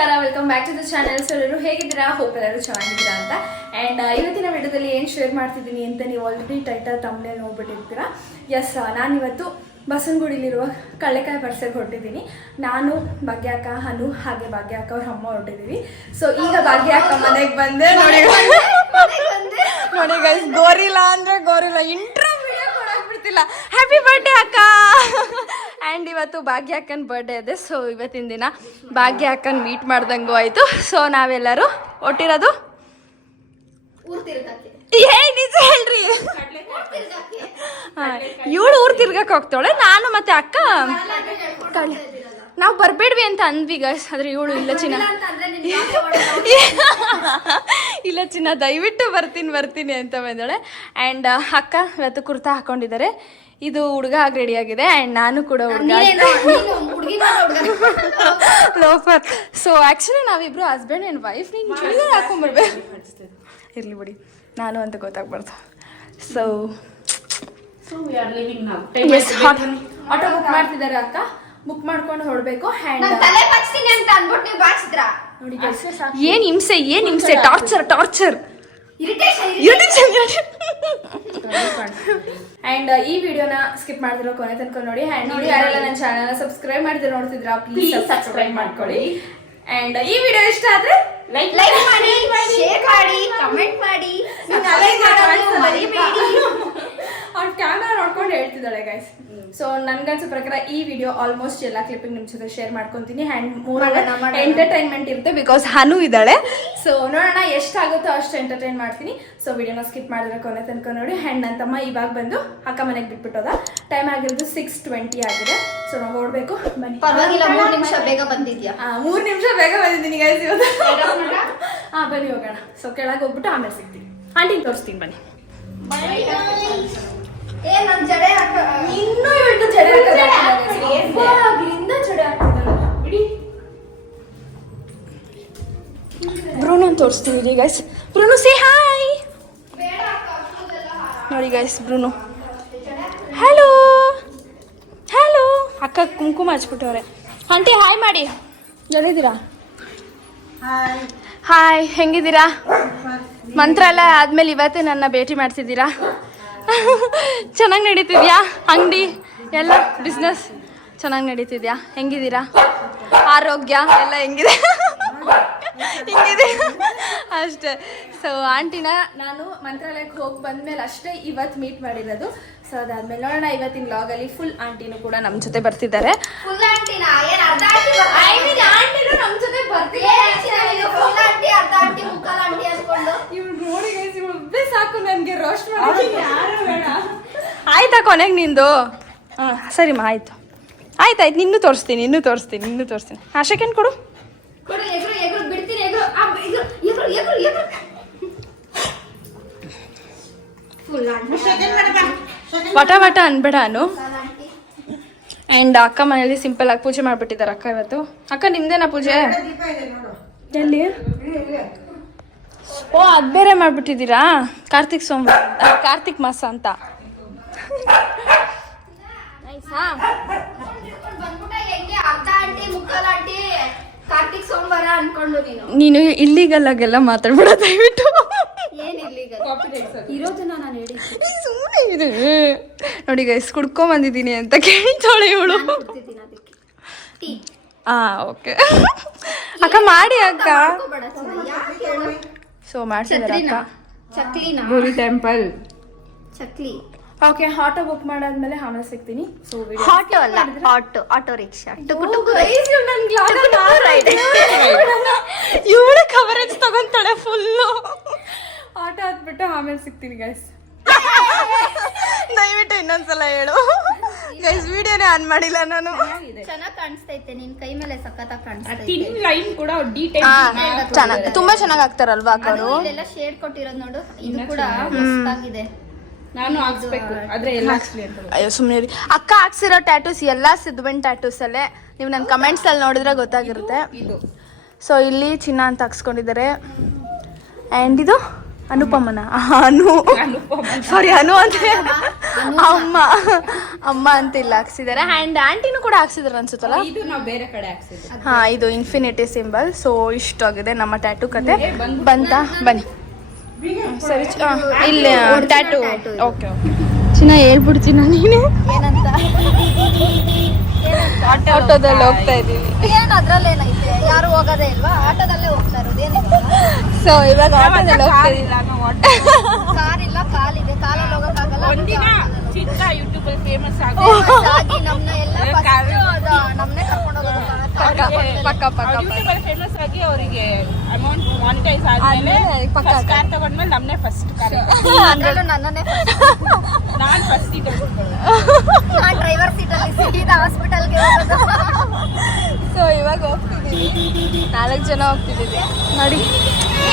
ನಮಸ್ಕಾರ, welcome back to the channel. So ಎಲ್ಲರೂ ಹೇಗಿದ್ದೀರಾ? ಹೋಪ್ ಎಲ್ಲರೂ ಚೆನ್ನಾಗಿದ್ದೀರಾ ಅಂತ. ಆ್ಯಂಡ್ ಇವತ್ತಿನ ವಿಡಿಯೋದಲ್ಲಿ ಏನು ಶೇರ್ ಮಾಡ್ತಿದ್ದೀನಿ ಅಂತ ನೀವು ಆಲ್ರೆಡಿ ಟೈಟಲ್ ತಮ್ಮನೇ ನೋಡ್ಬಿಟ್ಟಿರ್ತೀರಾ. ಎಸ್, ನಾನಿವತ್ತು ಬಸವನಗುಡಿಲಿರುವ ಕಳ್ಳೆಕಾಯಿ ಪರಿಸೆಗೆ ಹೊರಟಿದ್ದೀನಿ. ನಾನು, ಭಾಗ್ಯಕ್ಕ, ಹನು ಹಾಗೆ ಭಾಗ್ಯಕ್ಕ ಅವ್ರ ಅಮ್ಮ ಹೊರಟಿದ್ದೀವಿ. ಸೊ ಈಗ ಭಾಗ್ಯಕ್ಕ ಮನೆಗೆ ಬಂದೆ. ನೋಡಿ ಗೈಸ್, ಗೋರಿಲ್ಲ ಅಂದ್ರೆ ಗೋರಿಲ್ಲ, ಇಂಟ್ರೋ ವಿಡಿಯೋ ಕೊಡಕ್ ಬಿಡ್ತಿಲ್ಲ. ಹ್ಯಾಪಿ ಬರ್ಡೇ ಅಕ್ಕ. ಆ್ಯಂಡ್ ಇವತ್ತು ಭಾಗ್ಯ ಅಕ್ಕನ ಬರ್ಡೇ ಇದೆ. ಸೊ ಇವತ್ತಿನ ದಿನ ಭಾಗ್ಯ ಅಕ್ಕನ ಮೀಟ್ ಮಾಡ್ದಂಗೂ ಆಯಿತು. ಸೊ ನಾವೆಲ್ಲರೂ ಒಟ್ಟಿರೋದು ನಿಜ ಹೇಳ್ರಿ, ಇವಳು ಊರು ತಿರ್ಗಕ್ಕೆ ಹೋಗ್ತಾಳೆ, ನಾನು ಮತ್ತೆ ಅಕ್ಕ ನಾವು ಬರ್ಬೇಡ್ವಿ ಅಂತ ಅಂದ್ವಿ ಗೈಸ್. ಆದ್ರೆ ಇವಳು ಇಲ್ಲ ಚಿನ್ನ, ಇಲ್ಲ ಚಿನ್ನ ದಯವಿಟ್ಟು ಬರ್ತೀನಿ ಅಂತ ಬಂದಾಳೆ. ಆ್ಯಂಡ್ ಅಕ್ಕ ಇವತ್ತು ಕುರ್ತಾ ಹಾಕೊಂಡಿದ್ದಾರೆ. ಇದು ಹುಡುಗ ಆಗಿ ರೆಡಿ ಆಗಿದೆ. ಆ್ಯಂಡ್ ನಾನು ಕೂಡ ಹುಡುಗ ಲೋಫರ್. ಸೊ ಆ್ಯಕ್ಚುಲಿ ನಾವಿಬ್ರು ಹಸ್ಬೆಂಡ್ ಆ್ಯಂಡ್ ವೈಫ್. ನೀನು ಚೂಡಿದಾರ್ ಹಾಕೊಂಡ್ಬರ್ಬೇಕು, ಇರ್ಲಿ ಬಿಡಿ, ನಾನು ಅಂತ ಗೊತ್ತಾಗ್ಬಾರ್ದು. ಸೊ ಆಟೋ ಬುಕ್ ಮಾಡ್ತಿದ್ದಾರೆ ಅಕ್ಕ, ಬುಕ್ ಮಾಡ್ಕೊಂಡು ಹೊರಡ್ಬೇಕು. ಏನ್ ಹಿಂಸೆ ಟಾರ್ಚರ್. ಅಂಡ್ ಈ ವಿಡಿಯೋನ ಸ್ಕಿಪ್ ಮಾಡಿದಿರೋ ಕೊನೆ ತನಕ ನೋಡಿ. ಅಂಡ್ ನೀವು ಯಾರೆಲ್ಲ ನನ್ನ ಚಾನಲ್ ಸಬ್ಸ್ಕ್ರೈಬ್ ಮಾಡಿದ್ರೆ ನೋಡ್ತಿದ್ರ, ಪ್ಲೀಸ್ ಸಬ್ಸ್ಕ್ರೈಬ್ ಮಾಡ್ಕೊಳ್ಳಿ. ಅಂಡ್ ಈ ವಿಡಿಯೋ ಇಷ್ಟ ಆದ್ರೆ ಲೈಕ್ ಮಾಡಿ, ಶೇರ್ ಮಾಡಿ, ಕಮೆಂಟ್ ಮಾಡಿ. ಅವ್ನು ಕ್ಯಾಮ್ರಾ ನೋಡ್ಕೊಂಡು ಹೇಳ್ತಿದ್ದಾಳೆ ಗೈಸ್. ಸೊ ನನ್ಗನ್ಸೋ ಪ್ರಕಾರ ಈ ವಿಡಿಯೋ ಆಲ್ಮೋಸ್ಟ್ ಎಲ್ಲ ಕ್ಲಿಪ್ಪಿಂಗ್ ನಿಮ್ ಜೊತೆ ಶೇರ್ ಮಾಡ್ಕೊಂತೀನಿ. ಆ್ಯಂಡ್ ಮೂರ್ ಎಂಟರ್ಟೈನ್ಮೆಂಟ್ ಇರುತ್ತೆ, ಬಿಕಾಸ್ ಹನು ಇದ್ದಾಳೆ. ಸೊ ನೋಡೋಣ ಎಷ್ಟಾಗುತ್ತೋ ಅಷ್ಟು ಎಂಟರ್ಟೈನ್ ಮಾಡ್ತೀನಿ. ಸೊ ವಿಡಿಯೋನ ಸ್ಕಿಪ್ ಮಾಡಿದ್ರೆ ಕೊನೆ ತನಕ ನೋಡಿ. ಆ್ಯಂಡ್ ನನ್ನ ತಮ್ಮ ಇವಾಗ ಬಂದು ಅಕ್ಕ ಮನೆಗೆ ಬಿಟ್ಬಿಟ್ಟೋದ. ಟೈಮ್ ಆಗಿರೋದು 6:20 ಆಗಿದೆ. ಸೊ ನಾವು ಹೊರಡ್ಬೇಕು. ಬನ್ನಿ. ಪರವಾಗಿಲ್ಲ, 3 ನಿಮಿಷ ಬೇಗ ಬಂದಿದ್ಯಾ? 3 ನಿಮಿಷ ಬೇಗ ಬಂದಿದ್ದೀನಿ ಗೈಸ್ ಇವತ್ತು. ಬನ್ನಿ ಹೋಗೋಣ. ಸೊ ಕೆಳಗೆ ಹೋಗ್ಬಿಟ್ಟು ಆಮೇಲೆ ಸಿಗ್ತೀನಿ. ಆಂಟಿನ ತೋರಿಸ್ತೀನಿ ಬನ್ನಿ. ಇನ್ನೂ ಇವತ್ತು ಜಡೆ ಬಿಡಿ. ಬ್ರೂನು ತೋರಿಸ್ತೀನಿ ಗೈಸ್. Bruno say hi. ನೋಡಿ ಗೈಸ್, ಬ್ರೂನು ಹಲೋ ಅಕ್ಕ ಕುಂಕುಮ ಹಚ್ಬಿಟ್ಟವ್ರೆ. ಆಂಟಿ ಹಾಯ್ ಮಾಡಿ. ಎಲ್ಲಿದ್ದೀರಾ? ಹಾಯ್, ಹೆಂಗಿದ್ದೀರಾ? ಮಂತ್ರಾಲಯ ಆದ್ಮೇಲೆ ಇವತ್ತೇ ನನ್ನ ಭೇಟಿ ಮಾಡ್ತಿದ್ದೀರಾ? ಚೆನ್ನಾಗಿ ನಡೀತಿದ್ಯಾ ಅಂಗಡಿ ಎಲ್ಲ? ಬಿಸ್ನೆಸ್ ಚೆನ್ನಾಗಿ ನಡೀತಿದ್ಯಾ? ಹೆಂಗಿದ್ದೀರಾ? ಆರೋಗ್ಯ ಎಲ್ಲ ಹೆಂಗಿದೆ? ಹಿಂಗಿದೆ ಅಷ್ಟೇ. ಸೊ ಆಂಟಿನ ನಾನು ಮಂತ್ರಾಲಯಕ್ಕೆ ಹೋಗಿ ಬಂದ್ಮೇಲೆ ಅಷ್ಟೇ ಇವತ್ತು ಮೀಟ್ ಮಾಡಿರೋದು. ಸೊ ಅದಾದ್ಮೇಲೆ ನೋಡೋಣ ಇವತ್ತಿನ ವ್ಲಾಗಲ್ಲಿ ಫುಲ್ ಆಂಟಿನೂ ಕೂಡ ನಮ್ಮ ಜೊತೆ ಬರ್ತಿದ್ದಾರೆ. ಸಾಕು ನನಗೆ ರೋಸ್ಟ್ ಮಾಡಿ. ಆಯ್ತಾ ಕೊನೆಗೆ ನಿಂದು? ಸರಿಮ್ಮ, ಆಯ್ತು. ನಿನ್ನೂ ತೋರಿಸ್ತೀನಿ. ಸೆಕೆಂಡ್ ಕೊಡು. ವಟ ಅನ್ಬೇಡ ಅನು. ಆ್ಯಂಡ್ ಅಕ್ಕ ಮನೇಲಿ ಸಿಂಪಲ್ ಆಗಿ ಪೂಜೆ ಮಾಡ್ಬಿಟ್ಟಿದ್ದಾರೆ ಅಕ್ಕ ಇವತ್ತು. ಅಕ್ಕ ನಿಮ್ದೇನಾ ಪೂಜೆ? ಎಲ್ಲಿ? ಓ, ಅದು ಬೇರೆ ಮಾಡ್ಬಿಟ್ಟಿದ್ದೀರಾ? ಕಾರ್ತಿಕ್ ಮಾಸ ಅಂತ. ನೀನು ಇಲ್ಲಿಗಲ್ ಆಗೆಲ್ಲ ಮಾತಾಡ್ಬಿಡ ದಯವಿಟ್ಟು. ನೋಡಿ ಗೈಸ್, ಕುಡ್ಕೊಂಡ್ ಬಂದಿದ್ದೀನಿ ಅಂತ ಕೇಳ್ತಾಳೆ ಇವಳು. ಓಕೆ ಅಕ್ಕ ಮಾಡಿ ಅಕ್ಕ. ಸೊ ಮಾಡ್ಸಿದಾರೆ ಅಕ್ಕ. ಗೋರಿ temple chakli. Okay, auto book ಮಾಡಾದ್ಮೇಲೆ ಆಮೇಲೆ ಸಿಗ್ತೀನಿ. ಸೊ ಆಟೋ ಅಲ್ಲ, ಆಟೋ ರಿಕ್ಷಾ. ಇವಳು ಕವರೇಜ್ ತಗೊಂತಾಳೆ ಫುಲ್ಲು. ಆಟೋ ಹತ್ಬಿಟ್ಟು ಆಮೇಲೆ ಸಿಗ್ತೀನಿ ಗೈಸ್. ದಯವಿಟ್ಟು ಇನ್ನೊಂದ್ಸಲ ಹೇಳು ಗೈಸ್. ವಿಡಿಯೋನೇ ಆನ್ ಮಾಡಿಲ್ಲ ನಾನು. ಚೆನ್ನಾಗಿ ಕಾಣಿಸ್ತೈತೆ, ನಿನ್ ಕೈ ಮೇಲೆ ಸಖತ್ತಾಗಿ ಕಾಣಿಸ್ತೈತೆ. ಲೈನ್ ಕೂಡ ಚೆನ್ನಾಗಿ, ತುಂಬಾ ಚೆನ್ನಾಗಿ ಆಗ್ತಾರಲ್ವಾ ಅಕ್ಕ ಅವರು? ಇಲ್ಲೆಲ್ಲ ಶೇಡ್ ಕೊಟ್ಟಿರೋದು ನೋಡು, ಇದು ಕೂಡ ಮಸ್ತಾಗಿದೆ. ನಾನು ಹಾಕ್ಸ್ಬೇಕು, ಆದ್ರೆ ಎಲ್ಲ ಹಾಕ್ಸ್ಲಿ ಅಂತ. ಅಯ್ಯೋ ಸುಮ್ಮನೆ ಅಕ್ಕ ಹಾಕ್ಸಿರೋ ಟ್ಯಾಟೂಸ್ ಎಲ್ಲ ಸಿದ್ಬೆನ್ ಟ್ಯಾಟೂಸ್ ಅಲ್ಲೇ. ನೀವು ನನ್ನ ಕಮೆಂಟ್ಸ್ ಅಲ್ಲಿ ನೋಡಿದ್ರೆ ಗೊತ್ತಾಗಿರುತ್ತೆ. ಸೊ ಇಲ್ಲಿ ಚಿನ್ನ ಅಂತ ಹಾಕ್ಸ್ಕೊಂಡಿದ್ದಾರೆ. ಆ್ಯಂಡ್ ಇದು ಅನುಪಮನ ಸಾರಿ ಅನು ಅಂತ ಅಮ್ಮ ಅಮ್ಮ ಅಂತ ಇಲ್ಲ ಹಾಕ್ಸಿದ್ದಾರೆ ಆ್ಯಂಡ್ ಆಂಟಿನೂ ಕೂಡ ಹಾಕ್ಸಿದಾರೆ ಅನ್ಸುತ್ತಲ್ಲ. ಇದು ನಾವು ಬೇರೆ ಕಡೆ ಹಾಕ್ಸಿದ್ವಿ. ಹಾ, ಇದು ಇನ್ಫಿನಿಟಿ ಸಿಂಬಲ್. ಸೊ ಇಷ್ಟಾಗಿದೆ ನಮ್ಮ ಟ್ಯಾಟೂ ಕತೆ. ಬಂತಾ? ಬನ್ನಿ ಸರಿ. ಇಲ್ಲಿ ಟ್ಯಾಟೂ. ಓಕೆ ಚಿನ್ನ ಹೇಳ್ಬಿಡ್ತೀನ ನೀನು ಏನಂತ ಆಟೋದಲ್ಲಿ ಹೋಗ್ತಾ ಇದ್ದೀವಿ. ಏನ್ ಅದ್ರಲ್ಲೇನೈತೆ, ಯಾರು ಹೋಗೋದೇ ಇಲ್ವಾ? ಆಟೋದಲ್ಲೇ ಹೋಗ್ತಾ ಇರೋದು. ಏನಿಲ್ಲ, ಸೊ ಇವಾಗ ಆಟೋದಲ್ಲಿ ಹೋಗ್ತಾ ಇದೀವಿ. ಕಾರ್ ಇಲ್ಲ, ಕಾಲಿದೆ, ಕಾಲಲ್ಲಿ ಹೋಗಕ್ಕಾಗಲ್ಲ. ಒಂದಿನ ಚಿಕ್ಕ ಯೂಟ್ಯೂಬ್ ಅಲ್ಲಿ ಫೇಮಸ್ ಆಗಿ ನಮ್ನ ಎಲ್ಲ ನಮ್ನೆ ಕರ್ಕೊಂಡು ಹೋಗೋದು. ಪಕ್ಕ ಯೂಟ್ಯೂಬ್ ಅಲ್ಲಿ ಫೇಮಸ್ ಆಗಿ ಅವರಿಗೆ ಅಮೌಂಟ್ ಮಾನಿಟೈಸ್ ಆದ್ಮೇಲೆ ಫಸ್ಟ್ ಕಾರ್ ತಗೊಂಡ್ಮೇಲೆ ನಮ್ನೆ ಫಸ್ಟ್ ಕಾರ್. ಅದ್ರಲ್ಲೂ ನನ್ನನ್ನೇ ನಾನ್ ಫಸ್ಟ್ ಸೀಟ್ ನಾನ್ ಡ್ರೈವರ್ ಸೀಟಲ್ಲಿ ಸೀದಾ ಹಾಸ್ಪಿಟಲ್ಗೆ ಹೋಗೋದು. ಸೊ ಇವಾಗ ಹೋಗ್ತಿದ್ದೀವಿ, 4 ಜನ ಹೋಗ್ತಿದ್ದೀವಿ ನೋಡಿ.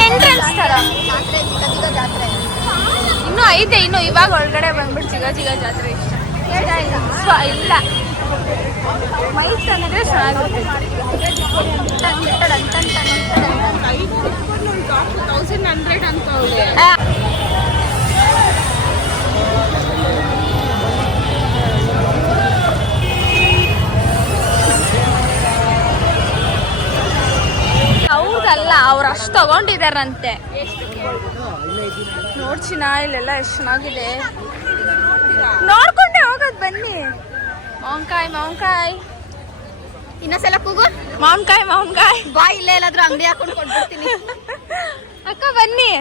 ಎಂಟ್ರೆನ್ಸ್ ತರ ಜಾತ್ರೆ, ಚಿಕ್ಕ ಚಿಕ್ಕ ಜಾತ್ರೆ ಇನ್ನೂ ಐತೆ. ಇನ್ನು ಇವಾಗ ಒಳಗಡೆ ಬಂದ್ಬಿಟ್ಟು ಚಿಗ ಜಾತ್ರೆ ಇಷ್ಟ ಇಲ್ಲ. ಮೈಕ್ ತಂದ್ರೆ ಚೆನ್ನಾಗಿರುತ್ತೆ. 1100 ಅಂತ ಅವ್ರೆ. ಅವ್ರದಲ್ಲ, ಅವ್ರು ಅಷ್ಟು ತಗೊಂಡಿದಾರಂತೆ. ನೋಡ್ಚಿನ ಇಲ್ಲೆಲ್ಲ ಎಷ್ಟು ಚೆನ್ನಾಗಿದೆ. ನೋಡ್ಕೊಂಡೆ ಹೋಗೋದು ಬನ್ನಿ. ಮಾವಿನಕಾಯಿ ಇನ್ನೊಂದ್ಸಲ ಕೂಗು. ಮಾವಿನಕಾಯಿ ಬಾ, ಇಲ್ಲೇ ಎಲ್ಲಾದ್ರೂ ಅಂಗಡಿ ಹಾಕೊಂಡು ಕೊಟ್ಬಿಡ್ತೀನಿ. ಅಕ್ಕ ಬನ್ನಿ.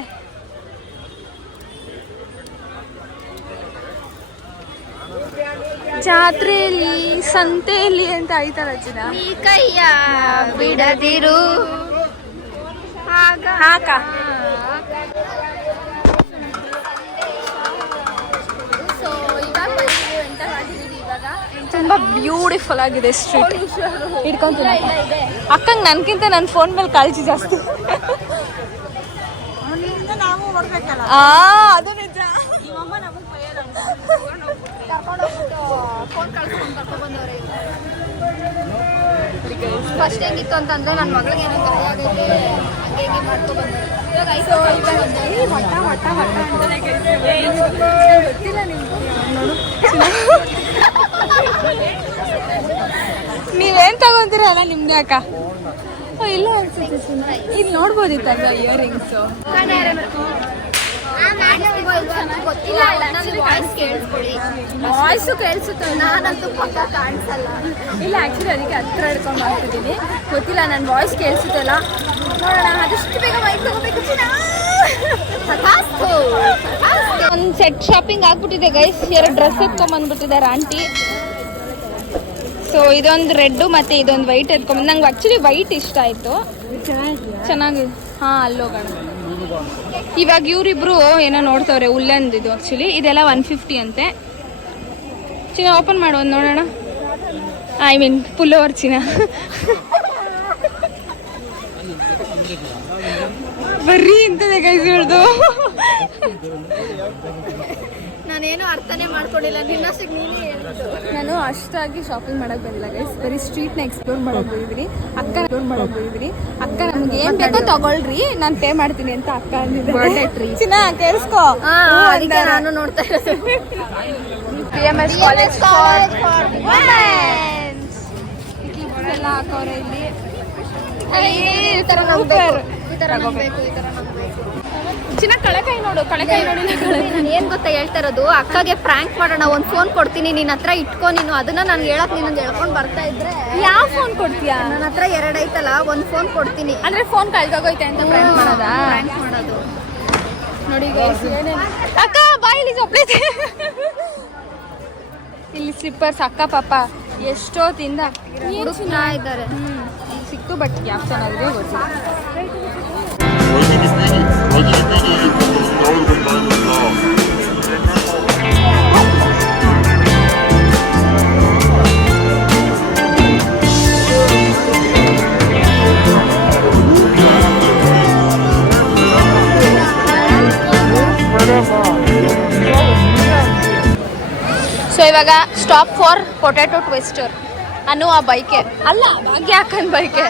ಜಾತ್ರೆಯಲ್ಲಿ ಸಂತೆಯಲ್ಲಿ ಅಂತ ಆಯ್ತಲ್ಲ ಚಿನ್ನ. ಈ ಕೈಯ ಬಿಡದಿರು ಹಾಕ. ಸೊ ಇವಾಗ ಎಂತ ಮಾಡಿದೀವಿ ಇವಾಗ. ತುಂಬಾ ಬ್ಯೂಟಿಫುಲ್ ಆಗಿದೆ ಸ್ಟ್ರೀಟ್. ಹಿಡ್ಕೊಂತೀನಿ ಅಕ್ಕಂಗೆ ನನ್ಕಿಂತ ನನ್ನ ಫೋನ್ ಮೇಲೆ ಕಾಳಜಿ ಜಾಸ್ತಿ. ನಾವು ಬರ್ಬೇಕಲ್ಲ. ಅದು ನಿಜ. ಫೋನ್ ಕಳ್ಸ್ಕೊಂಡು ಕರ್ಕೊಂಡ್ಬಂದವ್ರೆ. ಫಸ್ಟ್ ಹೆಂಗಿತ್ತು ಅಂತಂದ್ರೆ ನನ್ನ ಮಗಳಿಗೆ ಏನೋ ಗಾಯ ಆಗೈತೆ, ಹಂಗೆ ಮಾಡ್ಕೊಬಂದ್ರೆ. ಇವಾಗ ಐದು ಗೊತ್ತಿಲ್ಲ ನಿಮ್ಗೆ. ನೀವೇನ್ ತಗೊಂತೀರಲ್ಲ ನಿಮ್ದೆ ಅಕ್ಕ. ಇಲ್ಲ ಅನ್ಸುತ್ತೆ ಸುಮ್ಮನೆ. ಇಲ್ಲಿ ನೋಡ್ಬೋದಿತ್ತಲ್ವ ಇಯರಿಂಗ್ಸು. ಗೊತ್ತಿಲ್ಲ, ವಾಯ್ಸ್ ಕೇಳಿಸ್ಕೊಳ್ಳಿ. ವಾಯ್ಸು ಕೇಳಿಸುತ್ತೆ. ನಾನಂತೂ ಪಕ್ಕ ಕಾಣಿಸಲ್ಲ. ಇಲ್ಲ ಆ್ಯಕ್ಚುಲಿ ಅದಕ್ಕೆ ಹತ್ರ ಹಿಡ್ಕೊಂಡು ಮಾಡ್ತಿದ್ದೀನಿ. ಗೊತ್ತಿಲ್ಲ, ನನ್ನ ವಾಯ್ಸ್ ಕೇಳಿಸುತ್ತಲ್ಲ. ನೋಡೋಣ, ಆದಷ್ಟು ಬೇಗ ಮೈಕ್ ತಗೋಬೇಕು. ಒಂದು ಸೆಟ್ ಶಾಪಿಂಗ್ ಆಗ್ಬಿಟ್ಟಿದೆ ಗೈಸ್. 2 ಡ್ರೆಸ್ ಎತ್ಕೊಂಡ್ಬಂದ್ಬಿಟ್ಟಿದ್ದಾರೆ ಆಂಟಿ. ಸೊ ಇದೊಂದು ರೆಡ್ ಮತ್ತೆ ಇದೊಂದು ವೈಟ್ ಎತ್ಕೊಂಡ್ಬಂದು. ನಂಗೆ ಆ್ಯಕ್ಚುಲಿ ವೈಟ್ ಇಷ್ಟ ಆಯಿತು. ಚೆನ್ನಾಗಿದೆ. ಹಾಂ, ಅಲ್ಲೋಗೋಣ. ಇವಾಗ ಇವರಿಬ್ರು ಏನೋ ನೋಡ್ತವ್ರೆ. ಉಲ್ಲಂದು ಇದು ಆ್ಯಕ್ಚುಲಿ ಇದೆಲ್ಲ 150 ಅಂತೆ. ಚಿನ್ನ ಓಪನ್ ಮಾಡು, ಒಂದು ನೋಡೋಣ. ಐ ಮೀನ್ ಪುಲ್ಲೋವರ್ ಚಿನ್ನ. ಬರ್ರಿ ಇಂತದೆ ಗೈಸ್ ಹೇಳ್ದು. ನಾನೇನು ಅರ್ಥನೇ ಮಾಡ್ಕೊಂಡಿಲ್ಲ. ನಿನ್ನಷ್ಟಕ್ಕೆ ನೀನೇ ಹೇಳಿದ್ದು. ನಾನು ಅಷ್ಟಾಗಿ ಶಾಪಿಂಗ್ ಮಾಡಕ್ ಬಂದಿಲ್ಲ ಗೈಸ್. ಬರೀ ಸ್ಟ್ರೀಟ್ನ ಎಕ್ಸ್ಪ್ಲೋರ್ ಮಾಡಕ್ ಬಂದಿದ್ದೀನಿ. ಅಕ್ಕ ನಮ್ಗೆ ಏನ್ ಬೇಕೋ ತಗೊಳ್ರಿ, ನಾನು ಪೇ ಮಾಡ್ತೀನಿ ಅಂತ ಅಕ್ಕ ಅಂದಿದ್ದಾರೆ. ಚಿನ್ನ ಕೇಳಿಸ್ಕೋ. ಅದಕ್ಕೆ ನಾನು ನೋಡ್ತಾ ಇರೋದು. PMS ಕಾಲೇಜ್ ಫಾರ್ ವುಮೆನ್ಸ್ ಎಲ್ಲ ಹಾಕೋರೆ ಇಲ್ಲಿ. ಈ ತರ ನಮ್ಗೆ ಬೇಕು, ಈ ತರ ನಮ್ಗೆ ಬೇಕು, ಈ ತರ ನಮ್ಗೆ ಬೇಕು. ಚಿನ್ನ ಕಳೆಕಾಯಿ ನೋಡು. ನಾನು ಏನ್ ಗೊತ್ತಾ ಹೇಳ್ತಾ ಇರೋದು, ಅಕ್ಕಗೆ ಫ್ರಾಂಕ್ ಮಾಡೋಣ. ಒಂದು ಫೋನ್ ಕೊಡ್ತೀನಿ, ನಿನ್ನ ಹತ್ರ ಇಟ್ಕೊ. ನೀನು ಅದನ್ನ ನಾನು ಹೇಳಕ್ ನೀನು ಹೇಳ್ಕೊಂಡು ಬರ್ತಾ ಇದ್ರೆ. ಯಾವ ಫೋನ್ ಕೊಡ್ತೀಯಾ? ನನ್ನ ಹತ್ರ 2 ಐತಲ್ಲ, ಒಂದು ಫೋನ್ ಕೊಡ್ತೀನಿ. ಅಂದ್ರೆ ಫೋನ್ ಕಳ್ದೋಗೈತೆ ಅಂತ ಫ್ರಾಂಕ್ ಮಾಡೋದಾ? ಫ್ರಾಂಕ್ ಮಾಡೋದು ನೋಡಿ ಗೈಸ್. ಅಕ್ಕ ಬಾಯಿಲಿ ಚಪ್ಲೈತೆ. ಇಲ್ಲಿ ಸ್ಲಿಪ್ಪರ್ಸ್ ಅಕ್ಕ ಪಾಪ ಎಷ್ಟೊತ್ತಿಂದ ಹುಡುಕ್ತಾ ಇದ್ದಾರೆ. ಸಿಕ್ತು, ಬಟ್ ಯಾವ ಚೆನ್ನಾಗಿದೆ ಗೊತ್ತಿಲ್ಲ. ಸೊ ಇವಾಗ ಸ್ಟಾಪ್ ಫಾರ್ ಪೊಟ್ಯಾಟೊ ಟ್ವಿಸ್ಟರ್ ಅನ್ನೋ ಆ ಬೈಕೆ ಅಲ್ಲ, ಭಾಗ್ಯ ಹಾಕನ್ ಬೈಕೆ.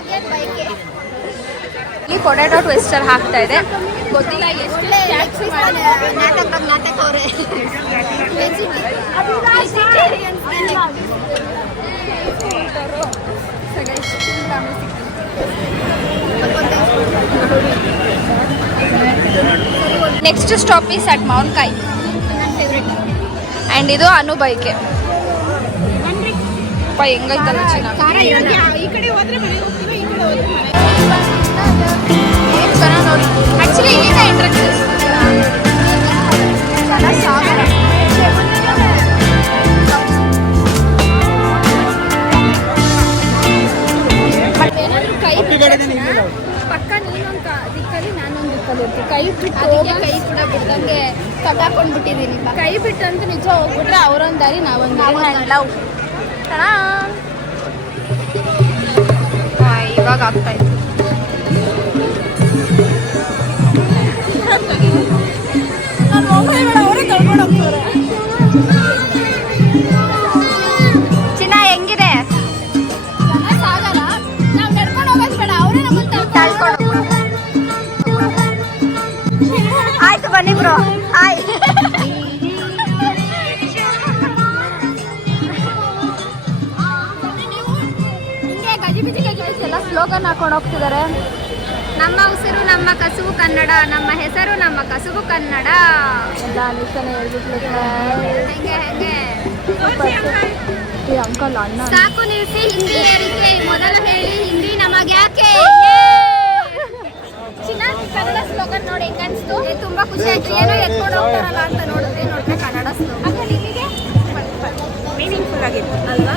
ಇಲ್ಲಿ ಪೊಟ್ಯಾಟೊ ಟ್ವಿಸ್ಟರ್ ಹಾಕ್ತಾ ಇದೆ. ಗೊತ್ತಿಲ್ಲ ಎಷ್ಟು ನಾಟಕ ಅವರೇ ನೆಕ್ಸ್ಟ್ ಸ್ಟಾಪ್ ಈಸ್ ಅಟ್ ಮಾವಿನಕಾಯಿ ಆ್ಯಂಡ್ ಇದು ಅನು ಬೈಕೆ ಹೆಂಗೈತಲ್ಲ ಚೆನ್ನಾಗಿ. ಈ ಕಡೆ ಹೋದ್ರೆ ಮನೆಗೆ ಹೋಗ್ತೀವಿ, ಈ ಕಡೆ ಹೋದ್ರೆ ಮನೆ. ಆ್ಯಕ್ಚುಲಿ ಇಲ್ಲಿಂದ ಎಂಟ್ರೆನ್ಸ್ ಪಕ್ಕ ನೀನೊಂದು ದಿಕ್ಕಲ್ಲಿ ನಾನೊಂದು ದಿಕ್ಕಲ್ಲಿ ಇರ್ತೀನಿ. ಕೈ ಬಿಟ್ಟು ಕೈ ಕೂಡ ಬಿಡ್ದಂಗೆ ಕಟ್ಟಾಕೊಂಡ್ಬಿಟ್ಟಿದ್ದೀನಿ. ಕೈ ಬಿಟ್ಟಂತ ನಿಜ ಹೋಗ್ಬಿಟ್ರೆ ಅವರೊಂದು ದಾರಿ ನಾವೊಂದು ಲವ್. ಇವಾಗ ಆಗ್ತಾ ಇತ್ತು. ಚಿನ್ನ ಹೆಂಗಿದೆ? ಸಾಗರ ನಾವು ನಡ್ಕೊಂಡು ಹೋಗೋದು ಬೇಡ, ಅವರೇ ನಮ್ಮನ್ನು ತಳ್ಕೊಂಡು. ಆಯ್ತು ಬನ್ನಿ ಬ್ರೋ. ಹಾಯ್. ಎಲ್ಲ ಸ್ಲೋಗನ್ ಹಾಕೊಂಡು ಹೋಗ್ತಿದ್ದಾರೆ. ನಮ್ಮ ಉಸಿರು ನಮ್ಮ ಕಸುಬು ಕನ್ನಡ, ನಮ್ಮ ಹೆಸರು ನಮ್ಮ ಕಸುಬು ಕನ್ನಡ. ಹೆಂಗೆ ಅಂಕಲ್ ಅಣ್ಣ ಸಾಕು ನಿಲ್ಲಿಸಿ ಹಿಂದಿ ಏರಿಕೆ, ಮೊದಲು ಹೇಳಿ ಹಿಂದಿ ನಮಗ್ಯಾಕೆ. ಕನ್ನಡ ಸ್ಲೋಗನ್ ನೋಡಿ ಹೆಂಗ ಅನ್ಸ್ತು? ತುಂಬಾ ಖುಷಿ ಆಯ್ತು. ಏನೋ ಎತ್ಕೊಂಡು ಹೋಗ್ತಾರಲ್ಲ ಅಂತ ನೋಡಿದ್ರೆ ಕನ್ನಡ ಸ್ಲೋಗನ್ ನಿಮಗೆ ಮೀನಿಂಗ್ಫುಲ್ ಆಗಿತ್ತು ಅಲ್ವಾ?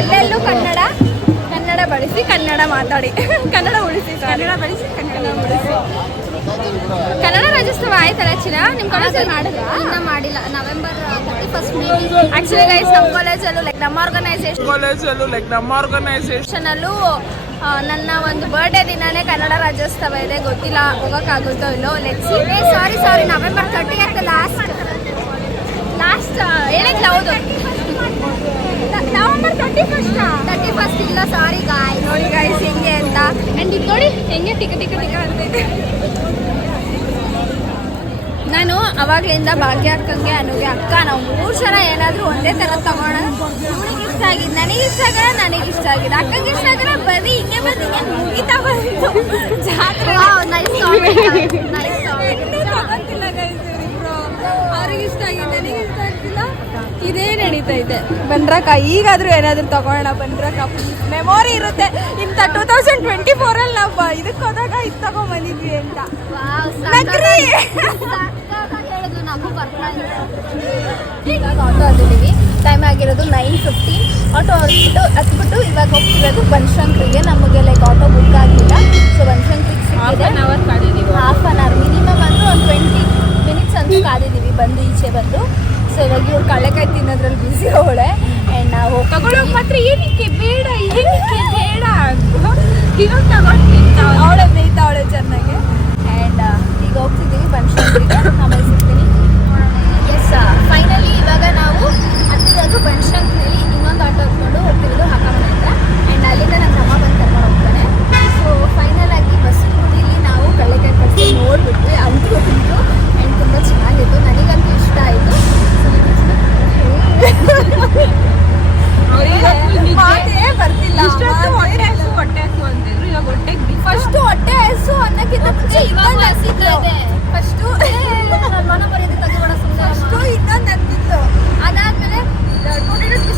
ಎಲ್ಲೆಲ್ಲೂ ಕನ್ನಡ ಬಳಸಿ, ಕನ್ನಡ ಮಾತಾಡಿ, ಕನ್ನಡ ಉಳಿಸಿ, ಕನ್ನಡ ಬಳಸಿ ಕನ್ನಡ ಉಳಿಸಿ. ಕನ್ನಡ ರಾಜ್ಯೋತ್ಸವ ಆಯ್ತಲ್ಲ ಚಿನ್ನ? ನಿಮ್ಮ ಕಾಲೇಜಲ್ಲಿ ಮಾಡಿದ್ರಾ? ಇನ್ನ ಮಾಡಿಲ್ಲ. November 31 meeting. ಆಕ್ಚುಲಿ ಗೈಸ್ ನಮ್ಮ ಕಾಲೇಜಲ್ಲೂ ನಮ್ಮ ಆರ್ಗನೈಸೇಷನ್ ಅಲ್ಲೂ ನನ್ನ ಒಂದು ಬರ್ಡೇ ದಿನಾನೇ ಕನ್ನಡ ರಾಜ್ಯೋತ್ಸವ ಇದೆ. ಗೊತ್ತಿಲ್ಲ ಹೋಗೋಕ್ಕಾಗುತ್ತೋ ಇಲ್ಲೋ. ಸಾರಿ ನವೆಂಬರ್ 30 ಲಾಸ್ಟ್ ಏನಿಲ್ಲ. ಹೌದು ನವೆಂಬರ್ 31 ಇಲ್ಲ. ಸಾರಿ ಗಾಯ್ಸ್. ನೋಡಿ ಗಾಯ್ಸ್ ಹೆಂಗೆ ಅಂತ. ಆ್ಯಂಡ್ ಇದು ನೋಡಿ ಹೆಂಗೆ ಟಿಕ ಅಂತೈತೆ. ನಾನು ಅವಾಗಲಿಂದ ಭಾಗ್ಯ ಅಕ್ಕಂಗೆ ಅನುಗೆ ಅಕ್ಕ ನಾವು 3 ಜನ ಏನಾದರೂ ಒಂದೇ ಥರ ತಗೋಣ. ಇವನಿಗೆ ಇಷ್ಟ ಆಗಿದ್ದು, ನನಗೆ ಇಷ್ಟ ಆಗಲ್ಲ, ನನಗೆ ಇಷ್ಟ ಆಗಿದೆ, ಅಕ್ಕಂಗೆ ಇಷ್ಟ ಆಗಲ್ಲ. ಬರೀ ಹಿಂಗೆ ಮುಗಿತಾ ಬಂತು ಜಾತ್ರೆ. ತಗೊಂತಿಲ್ಲ ಗೈಸ್ ಇವರಿಬ್ರು. ಅವ್ರಿಗೆ ಇಷ್ಟ ಆಗಿದೆ, ನನಗೆ ಇಷ್ಟ ಆಗ್ತಿಲ್ಲ. ಇದೇ ನಡೀತಾ ಇದೆ. ಬನ್ರಕ್ಕ ಈಗಾದರೂ ಏನಾದರೂ ತಗೊಳ್ಳೋಣ. ಬನ್ರಕ್ಕ ಪ್ಲೀಸ್. ಮೆಮೊರಿ ಇರುತ್ತೆ. ಇಂಥ 2024 ನಾವು ಇದಕ್ಕೆ ಹೋದಾಗ ಇದು ತಗೊಂಬಂದಿದ್ವಿ ಅಂತ. ಹೇಳೋದು ನಾವು ಬರ್ತಾ ಇವಾಗ ಆಟೋ ಹತ್ತಿದ್ದೀವಿ. ಟೈಮ್ ಆಗಿರೋದು 9:15. ಆಟೋ ಹತ್ಬಿಟ್ಟು ಇವಾಗ ಹೋಗ್ತಿರೋದು ಬನಶಂಕರಿಗೆ. ನಮಗೆ ಆಟೋ ಬುಕ್ ಆಗಿಲ್ಲ. ಸೊ ಬನಶಂಕರಿಗೆ ಸಿಕ್ಕಿದೆ. ಹಾಫ್ ಆನ್ ಅವರ್ ಮಿನಿಮಮ್ ಅಂದ್ರೆ ಒಂದು 20 ಮಿನಿಟ್ಸ್ ಅಂತ ಕಾದಿದ್ದೀವಿ ಬಂದು ಈಚೆ ಬಂದು. ಸೊ ಇವಾಗ ಇವ್ರು ಕಳ್ಳೆಕಾಯಿ ತಿನ್ನೋದ್ರಲ್ಲಿ ಬಿಸಿ ಅವಳೆ. ಆ್ಯಂಡ್ ನಾವು ತಗೊಳ್ಳೋಕೆ ಮಾತ್ರ ಏನಕ್ಕೆ ಬೇಡ ಇವಾಗ ತಗೊಂಡು ಅವಳೆ ಮೇಯ್ತಾವಳೆ ಚೆನ್ನಾಗಿ. ಆ್ಯಂಡ್ ಈಗ ಹೋಗ್ತಿದ್ದೀವಿ ಬನಶಂಕರಿಗೆ. ಆಮೇಲೆ ಸಿಗ್ತೀನಿ. ಎಸ್ ಫೈನಲಿ ಇವಾಗ ನಾವು ಹತ್ತಿರೋದು ಬನಶಂಕರಿಯಲ್ಲಿ. ಇನ್ನೊಂದು ಆಟೋ ಹತ್ಕೊಂಡು ಹೋಗ್ತಿರೋದು ಹಾಕಮನೆ ಹತ್ರ. ಆ್ಯಂಡ್ ಅಲ್ಲಿಂದ ನನ್ನ ತಮ್ಮ ಬಂದು ಕರ್ಕೊಂಡು ಹೋಗ್ತಾನೆ. ಸೊ ಫೈನಲ್ ಆಗಿ ಬಸ್ ಕೂಡಿಲಿ ನಾವು ಕಳ್ಳೆಕಾಯಿ ಕಟ್ಟಿ ನೋಡಿಬಿಟ್ವಿ. ಅಂತೂ ತಿಂತು ಆ್ಯಂಡ್ ತುಂಬ ಚೆನ್ನಾಗಿತ್ತು. ನನಗಂತೂ ಇಷ್ಟ ಆಯಿತು. ಬರ್ತಿಲ್ಲ. ಫಸ್ಟ್ ಹೊಟ್ಟೆ ಹಸು ಅನ್ನಕ್ಕಿಂತ ಮುಂಚೆ ಇನ್ನೊಂದು ಹಸಿತ್ತು. ಫಸ್ಟು ಇನ್ನೊಂದು ಅಂತಿತ್ತು. ಅದಾದ್ಮೇಲೆ 2 ಡೇಸ್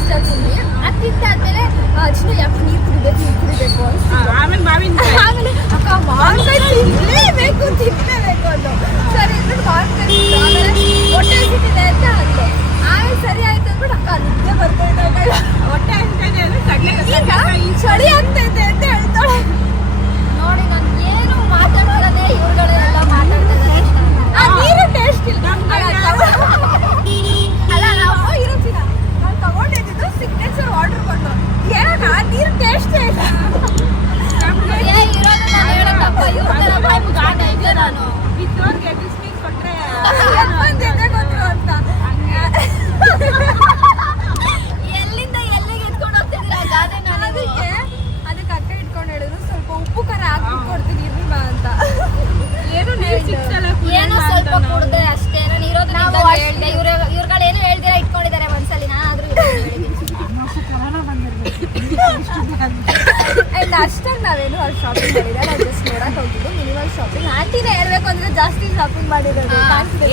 ಅಷ್ಟಾಗಿ ನಾವೇನು ಅಲ್ಲಿ ಶಾಪಿಂಗ್ ಮಾಡಿಲ್ಲ, ನಾವು ಜಸ್ಟ್ ನೋಡಕ್ ಹೋಗಿದ್ದು ಮಿನಿಮಲ್ ಶಾಪಿಂಗ್. ಆಂಟಿನೇ ಹೇಳ್ಬೇಕು ಅಂದ್ರೆ ಜಾಸ್ತಿ ಶಾಪಿಂಗ್ ಮಾಡಿರೋದು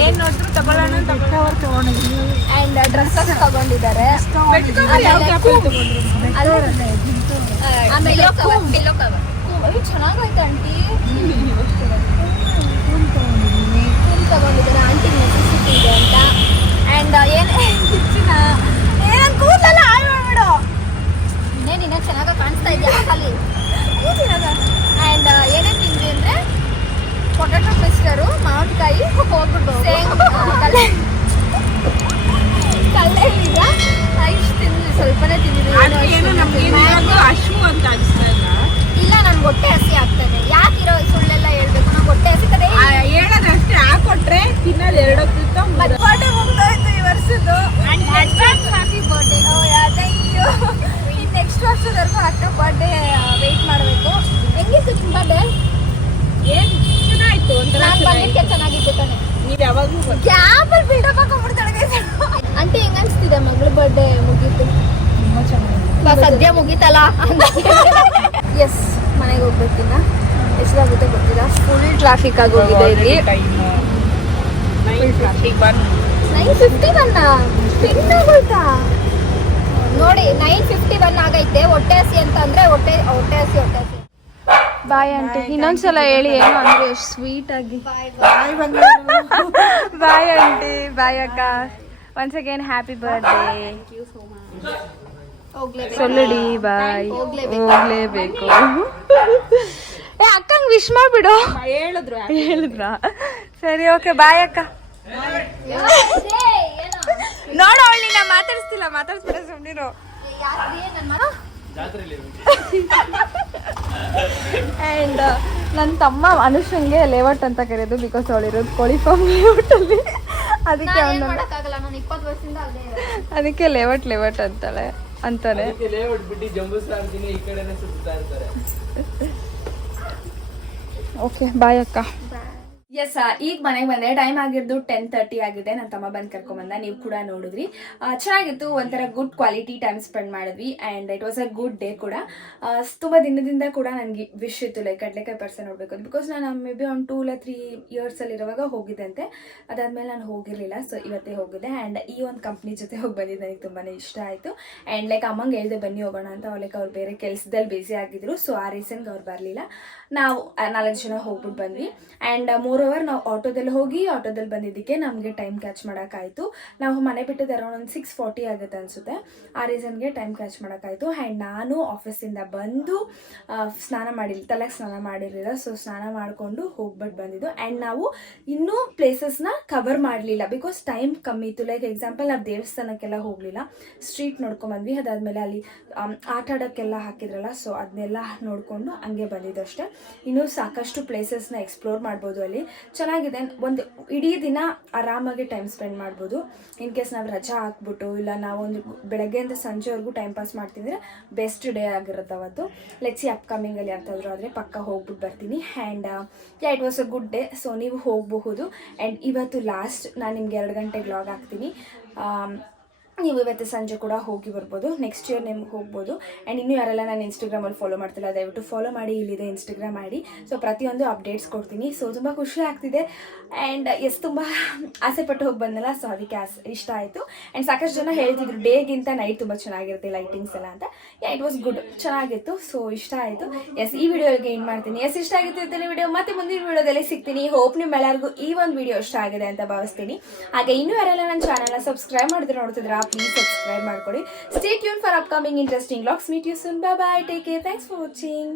ಏನ್ ನೋಡಿದ್ರು ತಗೊಳ್ಳೋಣ ಅಂಡ್ ಡ್ರೆಸ್ಸಸ್ ತಗೊಂಡಿದ್ದಾರೆ. ಆಮೇಲೆ ಚೆನ್ನಾಗೈತೆ ಆಂಟಿ. ತಗೊಂಡಿದ್ದಾರೆ ಆಂಟಿ ನೆಸೆಸಿಟಿ ಇದೆ ಅಂತ. ಅಂಡ್ ಏನನ್ ಕೂದಲೆಲ್ಲ ಹಾಳು ಮಾಡ್ಬಿಡು. ಇನ್ನೇನಿನ್ನ ಚೆನ್ನಾಗಿ ಕಾಣಿಸ್ತಾ ಇದೆಯಾ ಖಾಲಿ ಅಂಡ್ ಏನೇನು ತಿಂದ್ವಿ ಅಂದ್ರೆ ಪೊಟ್ಯಾಟೊ ಮಿಕ್ಸ್ಚರು, ಮಾವಿನಕಾಯಿ, ಹೋಗ್ಬಿಟ್ಟು ಕಲ್ಲೆ ಬೀಜ ಇಷ್ಟು ತಿಂದ್ವಿ. ಸ್ವಲ್ಪನೇ ತಿಂದಿದ್ವಿ. ಅಶ್ವು ಅಂತ ಅನ್ಸ್ತಲ್ಲ. ಇಲ್ಲ ನನ್ಗೆ ಹೊಟ್ಟೆ ಹಸಿ ಆಗ್ತದೆ. ಯಾಕಿರೋ ಸುಳ್ಳೆಲ್ಲ ಹೇಳ್ಬೇಕು, ನಂಗೆ ಹೊಟ್ಟೆ ಹಸಿತದೆ ಹೇಳೋದಷ್ಟೇ. ಹಾಕೊಟ್ರೆ ತಿನ್ನೋದು 2 ಹೊತ್ತಿತ್ತು. ಮತ್ತೆ ಬರ್ಡೇ ಮುಗಿದೋಯ್ತು ಈ ವರ್ಷದ್ದು. Happy birthday. Thank you. ಇನ್ನು ನೆಕ್ಸ್ಟ್ ವರ್ಷದವರೆಗೂ ಅಕ್ಕ ಬರ್ಡೇ ವೆಯ್ಟ್ ಮಾಡಬೇಕು. ಹೆಂಗಿತ್ತು ನಿಮ್ಮ ಬರ್ಡೇ? ಏನ್ ಚೆನ್ನಾಯ್ತು. ನಾನು ಬಂದಿದ್ದಕ್ಕೆ ಚೆನ್ನಾಗಿತ್ತು ತಾನೆ. ನೀವು ಯಾವಾಗಲೂ ಕ್ಯಾಬಲ್ಲಿ ಬಿಲ್ಡಪ್ ಹಾಕೊಂಡ್ಬಿಡ್ತಾಳೆ. ಆಂಟಿ ಹೆಂಗ ಅನ್ಸ್ತಿದೆ ಮಗಳ ಬರ್ಡೇ ಮುಗೀತು? ತುಂಬ ಚೆನ್ನಾಗಿದೆ. ಸದ್ಯ ಮುಗೀತಲ್ಲ. ಎಸ್ ಮನೆಗೆ ಹೋಗ್ಬೇಕಿನ್ನ ಎಷ್ಟಾಗುತ್ತೆ ಗೊತ್ತಿಲ್ಲ. ಫುಲ್ ಟ್ರಾಫಿಕ್ ಆಗಿ ಹೋಗಿದೆ ಇಲ್ಲಿ. 9:51 ಆಗೋಯ್ತಾ ನೋಡಿ. 9:51 ಆಗೈತೆ. ಹೊಟ್ಟೆ ಹಸಿ ಅಂತ ಅಂದ್ರೆ ಹೊಟ್ಟೆ ಹಸಿ. Bye aunty. ಇನ್ನೊಂದ್ಸಲ ಹೇಳಿ ಏನು ಅಂದ್ರೆ ಎಷ್ಟು ಸ್ವೀಟ್ ಆಗಿ. ಬಾಯ್ ಆಂಟಿ. ಬಾಯ್ ಅಕ್ಕ. Once again happy birthday. ಸೊಲ್ಲಡಿ ಬಾಯ್. ಹೋಗ್ಲೇಬೇಕು. ಅಕ್ಕಂಗೆ ವಿಶ್ ಮಾಡ್ಬಿಡು. ಹೇಳಿದ್ರ? ಸರಿ ಓಕೆ ಬಾಯ್ ಅಕ್ಕ. ನೋಡ ಅವಳಿ ನಾ ಮಾತಾಡಿಸ್ಬಿಡ ಸುಮ್ಮನಿರು. ಆ್ಯಂಡ್ ನನ್ನ ತಮ್ಮ ಅನುಷಂಗೆ ಲೇಔಟ್ ಅಂತ ಕರೆಯೋದು, ಬಿಕಾಸ್ ಅವಳಿರೋದು ಕೋಳಿ ಫಾರ್ಮ್ ಲೇಔಟಲ್ಲಿ. ಅದಕ್ಕೆ ಲೇಔಟ್ ಅಂತಾನೆ. ಓಕೆ ಬಾಯ್ ಅಕ್ಕ. ಎಸ್ ಈಗ ಮನೆಗೆ ಬಂದೆ. ಟೈಮ್ ಆಗಿದ್ದು 10:30 ಆಗಿದೆ. ನನ್ನ ತಮ್ಮ ಬಂದು ಕರ್ಕೊಂಬಂದ. ನೀವು ಕೂಡ ನೋಡಿದ್ರಿ. ಚೆನ್ನಾಗಿತ್ತು. ಒಂಥರ ಗುಡ್ ಕ್ವಾಲಿಟಿ ಟೈಮ್ ಸ್ಪೆಂಡ್ ಮಾಡಿದ್ವಿ and it was a good day ಕೂಡ. ತುಂಬ ದಿನದಿಂದ ಕೂಡ ನನಗೆ ವಿಶ್ ಇತ್ತು ಲೈಕ್ ಕಡಲೆಕಾಯಿ ಪರ್ಸನ್ ನೋಡಬೇಕು ಅಂತ. ಬಿಕಾಸ್ ನಾನು ಮೇ ಬಿ ಒಂದು 2 ಇಲ್ಲ 3 ಇಯರ್ಸಲ್ಲಿರುವಾಗ ಹೋಗಿದ್ದಂತೆ. ಅದಾದಮೇಲೆ ನಾನು ಹೋಗಿರಲಿಲ್ಲ. ಸೊ ಇವತ್ತೇ ಹೋಗಿದ್ದೆ ಆ್ಯಂಡ್ ಈ ಒಂದು ಕಂಪ್ನಿ ಜೊತೆ ಹೋಗಿ ಬಂದಿದ್ದು ನನಗೆ ತುಂಬಾ ಇಷ್ಟ ಆಯಿತು. ಆ್ಯಂಡ್ ಲೈಕ್ ಅಮ್ಮಂಗೆ ಹೇಳಿದೆ ಬನ್ನಿ ಹೋಗೋಣ ಅಂತ. ಅವ್ರು ಬೇರೆ ಕೆಲಸದಲ್ಲಿ ಬ್ಯುಸಿ ಆಗಿದ್ರು. ಸೊ ಆ ರೀಸನ್ಗೆ ಅವ್ರು ಬರಲಿಲ್ಲ. ನಾವು 4 ಜನ ಹೋಗ್ಬಿಟ್ಟು ಬಂದ್ವಿ. ಆ್ಯಂಡ್ ಮೋರೋವರ್ ನಾವು ಆಟೋದಲ್ಲಿ ಹೋಗಿ ಆಟೋದಲ್ಲಿ ಬಂದಿದ್ದಕ್ಕೆ ನಮಗೆ ಟೈಮ್ ಕ್ಯಾಚ್ ಮಾಡೋಕ್ಕಾಯಿತು. ನಾವು ಮನೆ ಬಿಟ್ಟಿದ್ದು ಅರೌಂಡ್ ಒಂದು 6:40 ಆಗುತ್ತೆ ಅನಿಸುತ್ತೆ. ಆ ರೀಸನ್ಗೆ ಟೈಮ್ ಕ್ಯಾಚ್ ಮಾಡೋಕ್ಕಾಯಿತು. ಆ್ಯಂಡ್ ನಾನು ಆಫೀಸಿಂದ ಬಂದು ತಲೆಗೆ ಸ್ನಾನ ಮಾಡಿರಲಿಲ್ಲ. ಸೊ ಸ್ನಾನ ಮಾಡಿಕೊಂಡು ಹೋಗ್ಬಿಟ್ಟು ಬಂದಿದ್ದು. ಆ್ಯಂಡ್ ನಾವು ಇನ್ನೂ ಪ್ಲೇಸಸ್ನ ಕವರ್ ಮಾಡಲಿಲ್ಲ ಬಿಕಾಸ್ ಟೈಮ್ ಕಮ್ಮಿ ಇತ್ತು. ಲೈಕ್ ಎಕ್ಸಾಂಪಲ್ ನಾವು ದೇವಸ್ಥಾನಕ್ಕೆಲ್ಲ ಹೋಗಲಿಲ್ಲ. ಸ್ಟ್ರೀಟ್ ನೋಡ್ಕೊಂಡ್ಬಂದ್ವಿ. ಅದಾದಮೇಲೆ ಅಲ್ಲಿ ಆಟ ಆಡೋಕ್ಕೆಲ್ಲ ಹಾಕಿದ್ರಲ್ಲ, ಸೊ ಅದನ್ನೆಲ್ಲ ನೋಡಿಕೊಂಡು ಹಂಗೆ ಬಂದಿದ್ದು ಅಷ್ಟೇ. ಇನ್ನೂ ಸಾಕಷ್ಟು ಪ್ಲೇಸಸ್ನ ಎಕ್ಸ್ಪ್ಲೋರ್ ಮಾಡ್ಬೋದು. ಅಲ್ಲಿ ಚೆನ್ನಾಗಿದೆ. ಒಂದು ಇಡೀ ದಿನ ಆರಾಮಾಗಿ ಟೈಮ್ ಸ್ಪೆಂಡ್ ಮಾಡ್ಬೋದು. ಇನ್ ಕೇಸ್ ನಾವು ರಜಾ ಹಾಕ್ಬಿಟ್ಟು ಇಲ್ಲ ನಾವೊಂದು ಬೆಳಗ್ಗೆಯಿಂದ ಸಂಜೆವರೆಗೂ ಟೈಮ್ ಪಾಸ್ ಮಾಡ್ತಿದ್ರೆ ಬೆಸ್ಟ್ ಡೇ ಆಗಿರುತ್ತೆ ಅವತ್ತು. ಲೆಟ್ಸ್ ಸಿ ಅಪ್ಕಮಿಂಗಲ್ಲಿ ಯಾವ್ದಾದ್ರು ಆದರೆ ಪಕ್ಕ ಹೋಗ್ಬಿಟ್ಟು ಬರ್ತೀನಿ. And it was a good day. So ನೀವು ಹೋಗಬಹುದು. ಆ್ಯಂಡ್ ಇವತ್ತು ಲಾಸ್ಟ್ ನಾನು ನಿಮ್ಗೆ 2 ಗಂಟೆಗೆ ವ್ಲಾಗ್ ಹಾಕ್ತೀನಿ. ನೀವು ಇವತ್ತು ಸಂಜೆ ಕೂಡ ಹೋಗಿ ಬರ್ಬೋದು. ನೆಕ್ಸ್ಟ್ ಇಯರ್ ನಿಮ್ಗೆ ಹೋಗ್ಬೋದು. ಆ್ಯಂಡ್ ಇನ್ನೂ ಯಾರೆಲ್ಲ ನಾನು ಇನ್ಸ್ಟಾಗ್ರಾಮಲ್ಲಿ ಫಾಲೋ ಮಾಡ್ತಿಲ್ಲ ದಯವಿಟ್ಟು ಫಾಲೋ ಮಾಡಿ. ಇಲ್ಲಿದೆ ಇನ್ಸ್ಟಾಗ್ರಾಮ್ ಮಾಡಿ. ಸೊ ಪ್ರತಿಯೊಂದು ಅಪ್ಡೇಟ್ಸ್ ಕೊಡ್ತೀನಿ. ಸೊ ತುಂಬ ಖುಷಿ ಆಗ್ತಿದೆ. ಆ್ಯಂಡ್ ತುಂಬ ಆಸೆಪಟ್ಟು ಹೋಗಿ ಬಂದಲ್ಲ. ಸೊ ಅದಕ್ಕೆ ಇಷ್ಟ ಆಯಿತು. ಆ್ಯಂಡ್ ಸಾಕಷ್ಟು ಜನ ಹೇಳ್ತಿದ್ರು ಡೇಗಿಂತ ನೈಟ್ ತುಂಬ ಚೆನ್ನಾಗಿರುತ್ತೆ ಲೈಟಿಂಗ್ಸ್ ಎಲ್ಲ ಅಂತ. It was good. ಚೆನ್ನಾಗಿತ್ತು. ಸೊ ಇಷ್ಟ ಆಯಿತು. ಈ ವಿಡಿಯೋಗೆ ಏನು ಮಾಡ್ತೀನಿ. ಇಷ್ಟ ಆಗಿತ್ತು ಇದ್ದೀನಿ ವಿಡಿಯೋ. ಮತ್ತೆ ಮುಂದಿನ ವಿಡಿಯೋದಲ್ಲಿ ಸಿಗ್ತೀನಿ. ಹೋಪ್ ನಿಮ್ಮೆಲ್ಲರಿಗೂ ಈ ಒಂದು ವಿಡಿಯೋ ಇಷ್ಟ ಆಗಿದೆ ಅಂತ ಭಾವಿಸ್ತೀನಿ. ಹಾಗೆ ಇನ್ನೂ ಯಾರೆಲ್ಲ ನನ್ನ ಚಾನಲ್ನ ಸಬ್ಸ್ಕ್ರೈಬ್ ಮಾಡಿದ್ರೆ ನೋಡ್ತಿದ್ರ ಪ್ಲೀಸ್ ಸಬ್ಸ್ಕ್ರೈಬ್ ಮಾಡ್ಕೊಳ್ಳಿ. Stay tune for upcoming interesting vlogs. Meet you soon. Bye bye. Take care. Thanks for watching.